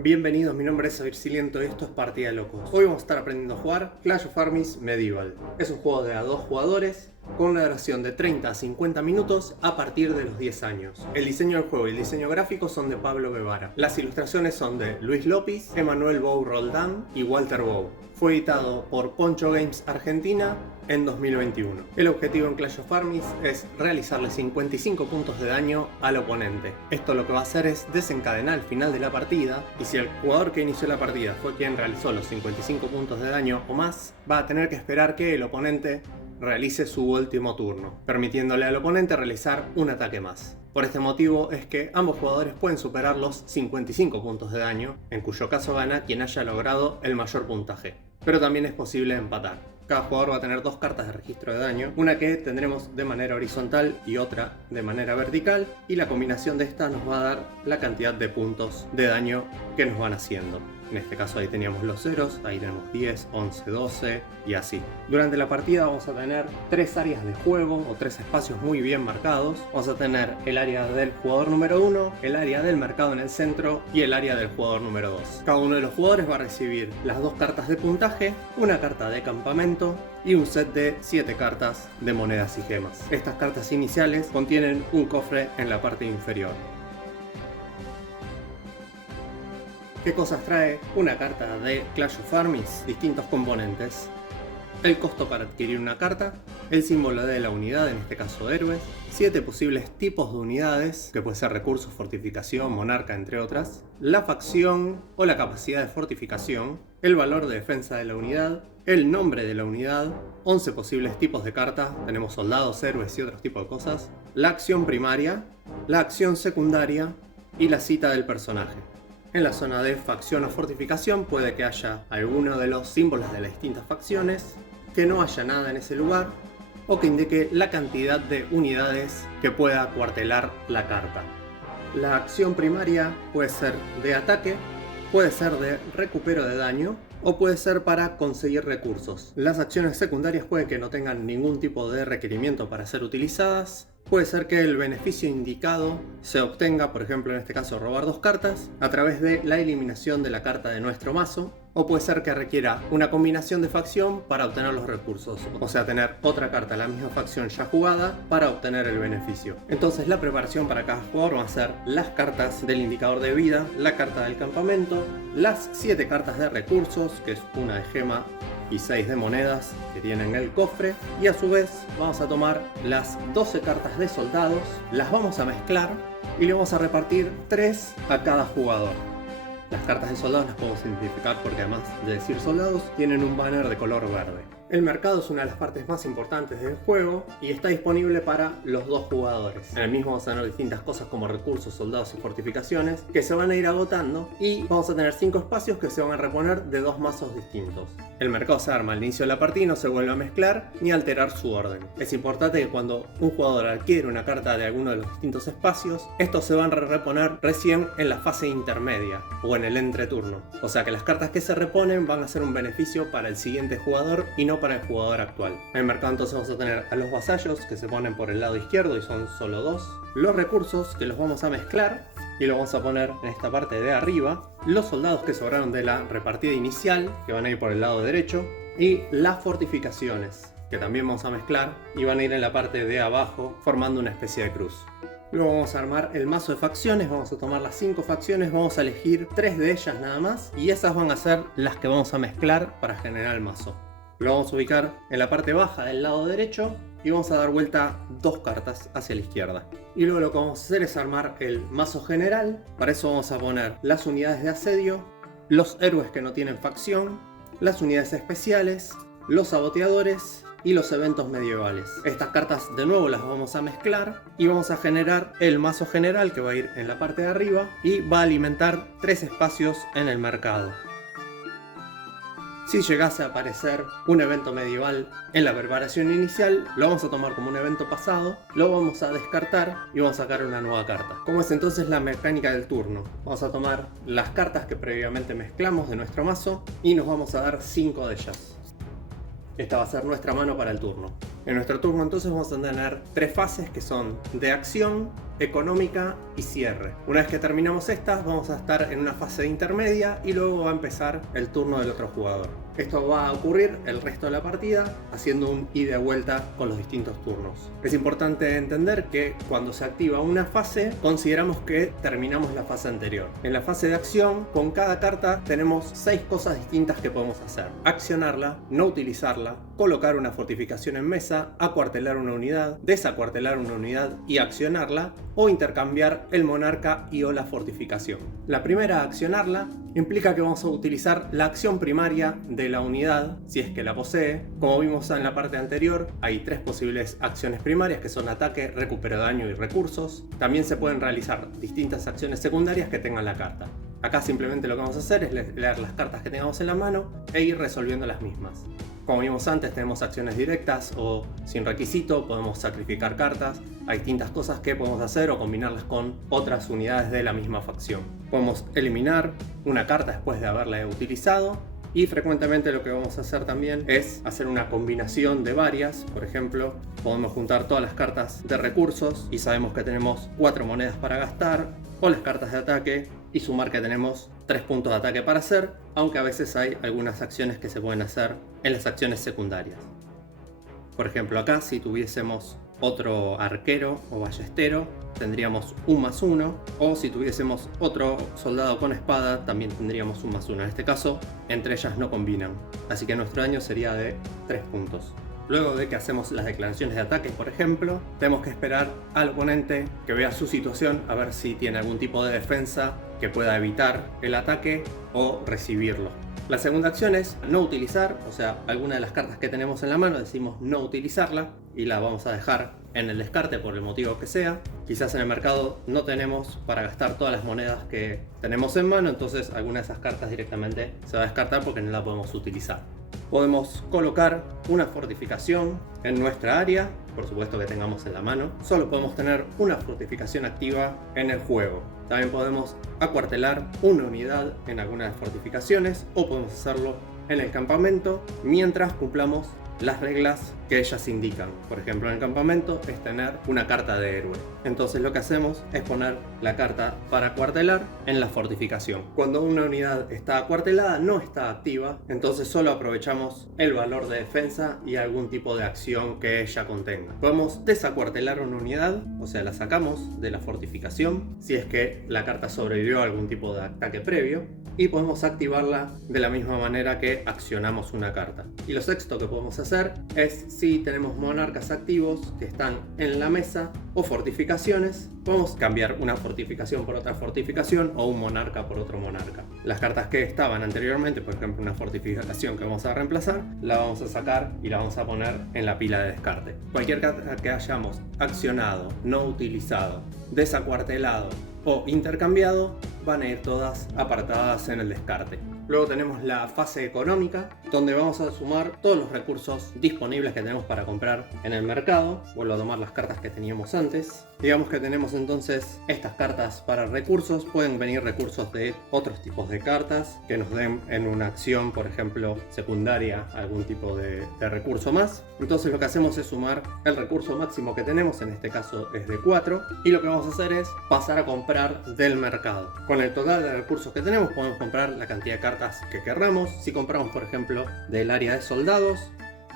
Bienvenidos, mi nombre es Virgiliento y esto es Partida de Locos. Hoy vamos a estar aprendiendo a jugar Clash of Arms Medieval. Es un juego de a 2 jugadores con una duración de 30 a 50 minutos a partir de los 10 años. El diseño del juego y el diseño gráfico son de Pablo Guevara. Las ilustraciones son de Luis López, Emanuel Bou Roldán y Walter Bou. Fue editado por Poncho Games Argentina en 2021. El objetivo en Clash of Arms es realizarle 55 puntos de daño al oponente. Esto lo que va a hacer es desencadenar al final de la partida, y si el jugador que inició la partida fue quien realizó los 55 puntos de daño o más, va a tener que esperar que el oponente realice su último turno, permitiéndole al oponente realizar un ataque más. Por este motivo es que ambos jugadores pueden superar los 55 puntos de daño, en cuyo caso gana quien haya logrado el mayor puntaje. Pero también es posible empatar. Cada jugador va a tener dos cartas de registro de daño, una que tendremos de manera horizontal y otra de manera vertical, y la combinación de estas nos va a dar la cantidad de puntos de daño que nos van haciendo. En este caso ahí teníamos los ceros, ahí tenemos 10, 11, 12 y así. Durante la partida vamos a tener tres áreas de juego o tres espacios muy bien marcados. Vamos a tener el área del jugador número 1, el área del mercado en el centro y el área del jugador número 2. Cada uno de los jugadores va a recibir las dos cartas de puntaje, una carta de campamento y un set de 7 cartas de monedas y gemas. Estas cartas iniciales contienen un cofre en la parte inferior. ¿Qué cosas trae una carta de Clash of Arms? Distintos componentes. El costo para adquirir una carta, el símbolo de la unidad, en este caso héroes, 7 posibles tipos de unidades, que puede ser recursos, fortificación, monarca, entre otras, la facción o la capacidad de fortificación, el valor de defensa de la unidad, el nombre de la unidad, 11 posibles tipos de cartas, tenemos soldados, héroes y otros tipos de cosas, la acción primaria, la acción secundaria y la cita del personaje. En la zona de facción o fortificación puede que haya alguno de los símbolos de las distintas facciones, que no haya nada en ese lugar, o que indique la cantidad de unidades que pueda acuartelar la carta. La acción primaria puede ser de ataque, puede ser de recupero de daño, o puede ser para conseguir recursos. Las acciones secundarias puede que no tengan ningún tipo de requerimiento para ser utilizadas. Puede ser que el beneficio indicado se obtenga, por ejemplo en este caso robar 2 cartas, a través de la eliminación de la carta de nuestro mazo, o puede ser que requiera una combinación de facción para obtener los recursos, o sea tener otra carta de la misma facción ya jugada para obtener el beneficio. Entonces la preparación para cada jugador va a ser las cartas del indicador de vida, la carta del campamento, las 7 cartas de recursos, que es una de gema y 6 de monedas que tienen el cofre, y a su vez vamos a tomar las 12 cartas de soldados, las vamos a mezclar y le vamos a repartir 3 a cada jugador. Las cartas de soldados las podemos identificar porque además de decir soldados tienen un banner de color verde. El mercado es una de las partes más importantes del juego y está disponible para los 2 jugadores. En el mismo vamos a tener distintas cosas como recursos, soldados y fortificaciones que se van a ir agotando, y vamos a tener 5 espacios que se van a reponer de 2 mazos distintos. El mercado se arma al inicio de la partida y no se vuelve a mezclar ni a alterar su orden. Es importante que cuando un jugador adquiere una carta de alguno de los distintos espacios, estos se van a reponer recién en la fase intermedia o en el entreturno. O sea que las cartas que se reponen van a ser un beneficio para el siguiente jugador y no para el jugador actual. En el mercado entonces vamos a tener a los vasallos que se ponen por el lado izquierdo y son solo 2, los recursos que los vamos a mezclar y los vamos a poner en esta parte de arriba, los soldados que sobraron de la repartida inicial que van a ir por el lado derecho, y las fortificaciones que también vamos a mezclar y van a ir en la parte de abajo formando una especie de cruz. Luego vamos a armar el mazo de facciones, vamos a tomar las 5 facciones, vamos a elegir 3 de ellas nada más, y esas van a ser las que vamos a mezclar para generar el mazo. Lo vamos a ubicar en la parte baja del lado derecho y vamos a dar vuelta 2 cartas hacia la izquierda. Y luego lo que vamos a hacer es armar el mazo general. Para eso vamos a poner las unidades de asedio, los héroes que no tienen facción, las unidades especiales, los saboteadores y los eventos medievales. Estas cartas de nuevo las vamos a mezclar y vamos a generar el mazo general que va a ir en la parte de arriba y va a alimentar 3 espacios en el mercado. Si llegase a aparecer un evento medieval en la preparación inicial, lo vamos a tomar como un evento pasado, lo vamos a descartar y vamos a sacar una nueva carta. ¿Cómo es entonces la mecánica del turno? Vamos a tomar las cartas que previamente mezclamos de nuestro mazo y nos vamos a dar 5 de ellas. Esta va a ser nuestra mano para el turno. En nuestro turno entonces vamos a tener 3 fases que son de acción, económica y cierre. Una vez que terminamos estas, vamos a estar en una fase intermedia y luego va a empezar el turno del otro jugador. Esto va a ocurrir el resto de la partida haciendo un ida y vuelta con los distintos turnos. Es importante entender que cuando se activa una fase, consideramos que terminamos la fase anterior. En la fase de acción, con cada carta tenemos 6 cosas distintas que podemos hacer: accionarla, no utilizarla, colocar una fortificación en mesa, acuartelar una unidad, desacuartelar una unidad y accionarla, o intercambiar el monarca y o la fortificación. La primera, accionarla, implica que vamos a utilizar la acción primaria de la unidad si es que la posee. Como vimos en la parte anterior, hay 3 posibles acciones primarias que son ataque, recupero de daño y recursos. También se pueden realizar distintas acciones secundarias que tengan la carta. Acá simplemente lo que vamos a hacer es leer las cartas que tengamos en la mano e ir resolviendo las mismas. Como vimos antes, tenemos acciones directas o sin requisito, podemos sacrificar cartas. Hay distintas cosas que podemos hacer o combinarlas con otras unidades de la misma facción. Podemos eliminar una carta después de haberla utilizado. Y frecuentemente lo que vamos a hacer también es hacer una combinación de varias. Por ejemplo, podemos juntar todas las cartas de recursos y sabemos que tenemos 4 monedas para gastar, o las cartas de ataque y sumar que tenemos 3 puntos de ataque para hacer, aunque a veces hay algunas acciones que se pueden hacer en las acciones secundarias. Por ejemplo, acá si tuviésemos otro arquero o ballestero, tendríamos un +1, o si tuviésemos otro soldado con espada, también tendríamos un +1. En este caso, entre ellas no combinan, así que nuestro daño sería de 3 puntos. Luego de que hacemos las declaraciones de ataque, por ejemplo, tenemos que esperar al oponente que vea su situación, a ver si tiene algún tipo de defensa que pueda evitar el ataque o recibirlo. La segunda acción es no utilizar, o sea, alguna de las cartas que tenemos en la mano decimos no utilizarla y la vamos a dejar en el descarte por el motivo que sea. Quizás en el mercado no tenemos para gastar todas las monedas que tenemos en mano, entonces alguna de esas cartas directamente se va a descartar porque no la podemos utilizar. Podemos colocar una fortificación en nuestra área, por supuesto que tengamos en la mano. Solo podemos tener una fortificación activa en el juego. También podemos acuartelar una unidad en alguna de las fortificaciones o podemos hacerlo en el campamento mientras cumplamos las reglas que ellas indican. Por ejemplo, en el campamento es tener una carta de héroe. Entonces lo que hacemos es poner la carta para acuartelar en la fortificación. Cuando una unidad está acuartelada no está activa, entonces solo aprovechamos el valor de defensa y algún tipo de acción que ella contenga. Podemos desacuartelar una unidad, o sea, la sacamos de la fortificación si es que la carta sobrevivió a algún tipo de ataque previo, y podemos activarla de la misma manera que accionamos una carta. Y lo sexto que podemos hacer es, si tenemos monarcas activos que están en la mesa o fortificaciones, podemos cambiar una fortificación por otra fortificación o un monarca por otro monarca. Las cartas que estaban anteriormente, por ejemplo una fortificación que vamos a reemplazar, la vamos a sacar y la vamos a poner en la pila de descarte. Cualquier carta que hayamos accionado, no utilizado, desacuartelado o intercambiado van a ir todas apartadas en el descarte. Luego tenemos la fase económica, donde vamos a sumar todos los recursos disponibles que tenemos para comprar en el mercado. Vuelvo a tomar las cartas que teníamos antes. Digamos que tenemos entonces estas cartas para recursos. Pueden venir recursos de otros tipos de cartas que nos den en una acción, por ejemplo, secundaria, algún tipo de recurso más. Entonces lo que hacemos es sumar el recurso máximo que tenemos, en este caso es de 4, y lo que vamos a hacer es pasar a comprar del mercado. Con el total de recursos que tenemos podemos comprar la cantidad de cartas que querramos. Si compramos, por ejemplo, del área de soldados,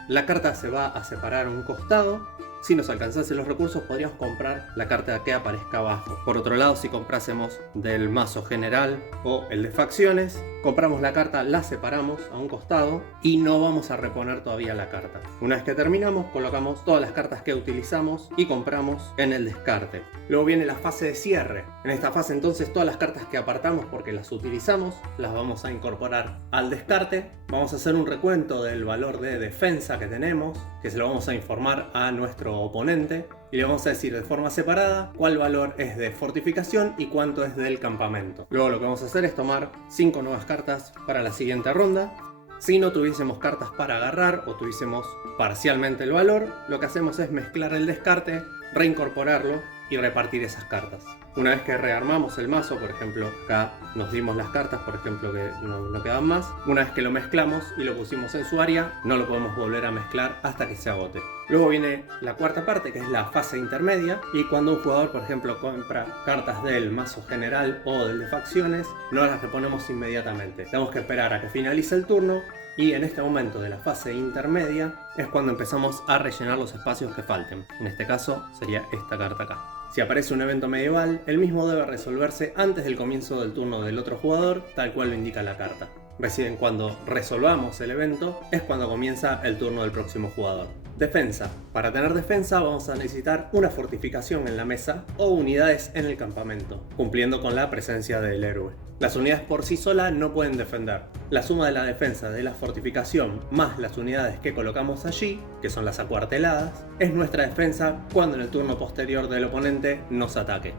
la carta se va a separar a un costado. Si nos alcanzasen los recursos, podríamos comprar la carta que aparezca abajo. Por otro lado, si comprásemos del mazo general o el de facciones, compramos la carta, la separamos a un costado y no vamos a reponer todavía la carta. Una vez que terminamos, colocamos todas las cartas que utilizamos y compramos en el descarte. Luego viene la fase de cierre. En esta fase entonces todas las cartas que apartamos porque las utilizamos, las vamos a incorporar al descarte. Vamos a hacer un recuento del valor de defensa que tenemos, que se lo vamos a informar a nuestro oponente, y le vamos a decir de forma separada cuál valor es de fortificación y cuánto es del campamento. Luego lo que vamos a hacer es tomar 5 nuevas cartas para la siguiente ronda. Si no tuviésemos cartas para agarrar o tuviésemos parcialmente el valor, lo que hacemos es mezclar el descarte, reincorporarlo y repartir esas cartas. Una vez que rearmamos el mazo, por ejemplo, acá nos dimos las cartas, por ejemplo, que no quedan más. Una vez que lo mezclamos y lo pusimos en su área, no lo podemos volver a mezclar hasta que se agote. Luego viene la cuarta parte, que es la fase intermedia, y cuando un jugador, por ejemplo, compra cartas del mazo general o del de facciones, no las reponemos inmediatamente. Tenemos que esperar a que finalice el turno, y en este momento de la fase intermedia es cuando empezamos a rellenar los espacios que falten. En este caso sería esta carta acá. Si aparece un evento medieval, el mismo debe resolverse antes del comienzo del turno del otro jugador, tal cual lo indica la carta. Recién cuando resolvamos el evento es cuando comienza el turno del próximo jugador. Defensa. Para tener defensa vamos a necesitar una fortificación en la mesa o unidades en el campamento, cumpliendo con la presencia del héroe. Las unidades por sí solas no pueden defender. La suma de la defensa de la fortificación más las unidades que colocamos allí, que son las acuarteladas, es nuestra defensa cuando en el turno posterior del oponente nos ataque.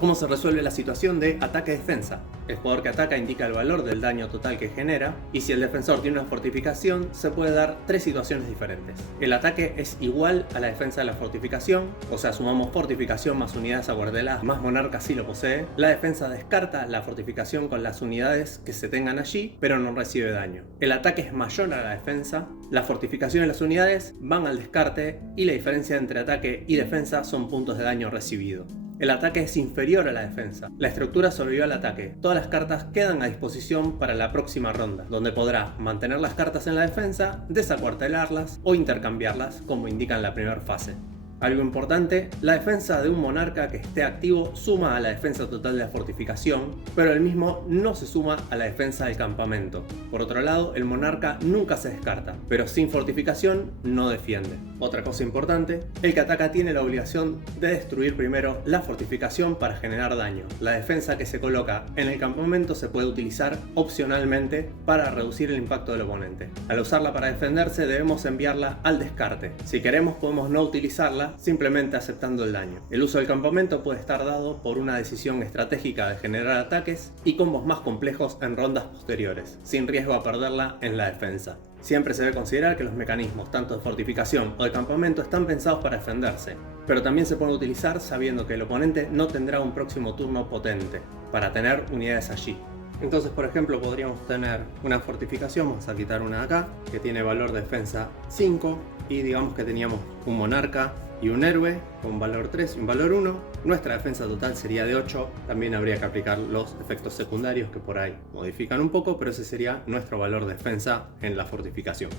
¿Cómo se resuelve la situación de ataque-defensa? El jugador que ataca indica el valor del daño total que genera, y si el defensor tiene una fortificación, se puede dar tres situaciones diferentes. El ataque es igual a la defensa de la fortificación, o sea, sumamos fortificación más unidades acuarteladas más monarca si lo posee. La defensa descarta la fortificación con las unidades que se tengan allí, pero no recibe daño. El ataque es mayor a la defensa, la fortificación y las unidades van al descarte, y la diferencia entre ataque y defensa son puntos de daño recibido. El ataque es inferior a la defensa. La estructura sobrevivió al ataque. Todas las cartas quedan a disposición para la próxima ronda, donde podrá mantener las cartas en la defensa, desacuartelarlas o intercambiarlas, como indica en la primera fase. Algo importante, la defensa de un monarca que esté activo suma a la defensa total de la fortificación, pero el mismo no se suma a la defensa del campamento. Por otro lado, el monarca nunca se descarta, pero sin fortificación no defiende. Otra cosa importante, el que ataca tiene la obligación de destruir primero la fortificación para generar daño. La defensa que se coloca en el campamento se puede utilizar opcionalmente para reducir el impacto del oponente. Al usarla para defenderse debemos enviarla al descarte. Si queremos podemos no utilizarla, simplemente aceptando el daño. El uso del campamento puede estar dado por una decisión estratégica de generar ataques y combos más complejos en rondas posteriores, sin riesgo a perderla en la defensa. Siempre se debe considerar que los mecanismos tanto de fortificación o de campamento están pensados para defenderse, pero también se pueden utilizar sabiendo que el oponente no tendrá un próximo turno potente, para tener unidades allí. Entonces, por ejemplo, podríamos tener una fortificación, vamos a quitar una de acá, que tiene valor de defensa 5, y digamos que teníamos un monarca y un héroe con valor 3 y un valor 1. Nuestra defensa total sería de 8, también habría que aplicar los efectos secundarios que por ahí modifican un poco, pero ese sería nuestro valor de defensa en la fortificación.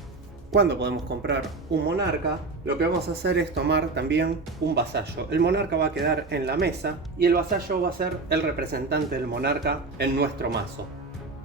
Cuando podemos comprar un monarca, lo que vamos a hacer es tomar también un vasallo. El monarca va a quedar en la mesa y el vasallo va a ser el representante del monarca en nuestro mazo.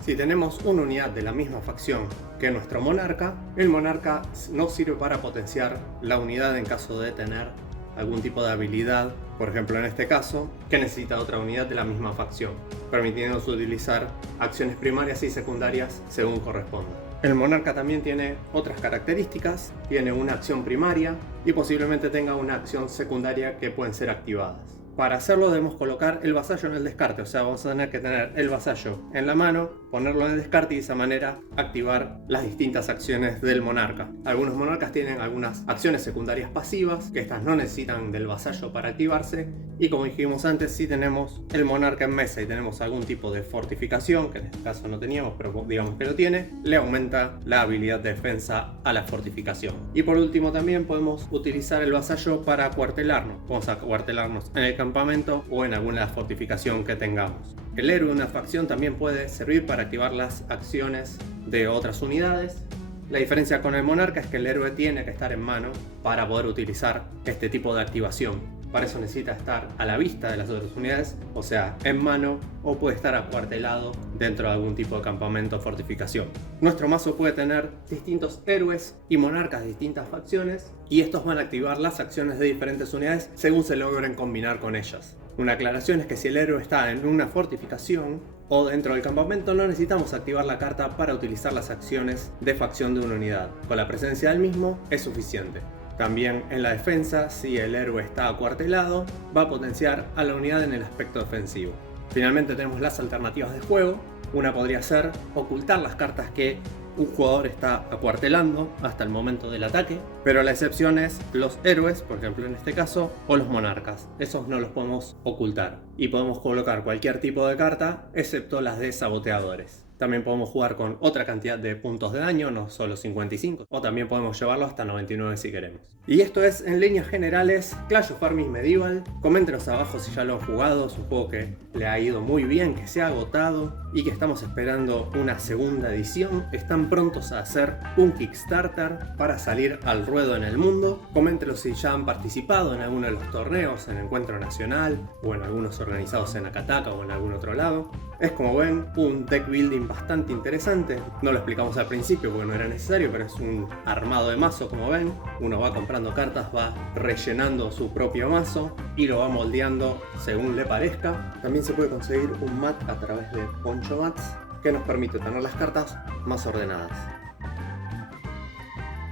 Si tenemos una unidad de la misma facción que nuestro monarca, el monarca nos sirve para potenciar la unidad en caso de tener algún tipo de habilidad, por ejemplo en este caso, que necesita otra unidad de la misma facción, permitiéndonos utilizar acciones primarias y secundarias según corresponda. El monarca también tiene otras características, tiene una acción primaria y posiblemente tenga una acción secundaria que pueden ser activadas. Para hacerlo debemos colocar el vasallo en el descarte, o sea, vamos a tener que tener el vasallo en la mano, ponerlo en el descarte y de esa manera activar las distintas acciones del monarca. Algunos monarcas tienen algunas acciones secundarias pasivas, que estas no necesitan del vasallo para activarse, y como dijimos antes, si tenemos el monarca en mesa y tenemos algún tipo de fortificación, que en este caso no teníamos, pero digamos que lo tiene, le aumenta la habilidad de defensa a la fortificación. Y por último también podemos utilizar el vasallo para acuartelarnos. Vamos a acuartelarnos en el campamento o en alguna fortificación que tengamos. El héroe de una facción también puede servir para activar las acciones de otras unidades. La diferencia con el monarca es que el héroe tiene que estar en mano para poder utilizar este tipo de activación. Para eso necesita estar a la vista de las otras unidades, o sea, en mano, o puede estar acuartelado dentro de algún tipo de campamento o fortificación. Nuestro mazo puede tener distintos héroes y monarcas de distintas facciones, y estos van a activar las acciones de diferentes unidades según se logren combinar con ellas. Una aclaración es que si el héroe está en una fortificación o dentro del campamento, no necesitamos activar la carta para utilizar las acciones de facción de una unidad. Con la presencia del mismo es suficiente. También en la defensa, si el héroe está acuartelado, va a potenciar a la unidad en el aspecto defensivo. Finalmente tenemos las alternativas de juego. Una podría ser ocultar las cartas que un jugador está acuartelando hasta el momento del ataque, pero la excepción es los héroes, por ejemplo en este caso, o los monarcas. Esos no los podemos ocultar y podemos colocar cualquier tipo de carta excepto las de saboteadores. También podemos jugar con otra cantidad de puntos de daño, no solo 55, o también podemos llevarlo hasta 99 si queremos. Y esto es, en líneas generales, Clash of Armies Medieval. Coméntenos abajo si ya lo han jugado, es un juego que le ha ido muy bien, que se ha agotado y que estamos esperando una segunda edición. Están prontos a hacer un Kickstarter para salir al ruedo en el mundo. Coméntenos si ya han participado en alguno de los torneos, en Encuentro Nacional, o en algunos organizados en Akataka o en algún otro lado. Es, como ven, un deck building bastante interesante. No lo explicamos al principio porque no era necesario, pero es un armado de mazo, como ven. Uno va comprando cartas, va rellenando su propio mazo y lo va moldeando según le parezca. También se puede conseguir un mat a través de Poncho Mats, que nos permite tener las cartas más ordenadas.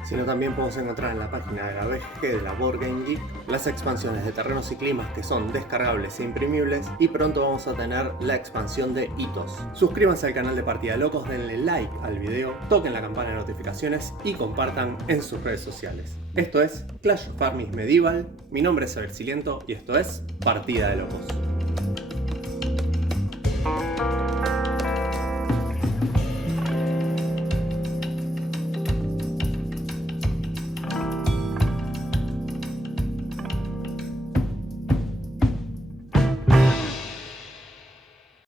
Sino también podemos encontrar en la página de la BGG de la Board Game Geek las expansiones de terrenos y climas que son descargables e imprimibles, y pronto vamos a tener la expansión de hitos. Suscríbanse al canal de Partida de Locos, denle like al video, toquen la campana de notificaciones y compartan en sus redes sociales. Esto es Clash of Armies Medieval, mi nombre es Eversiliento y esto es Partida de Locos.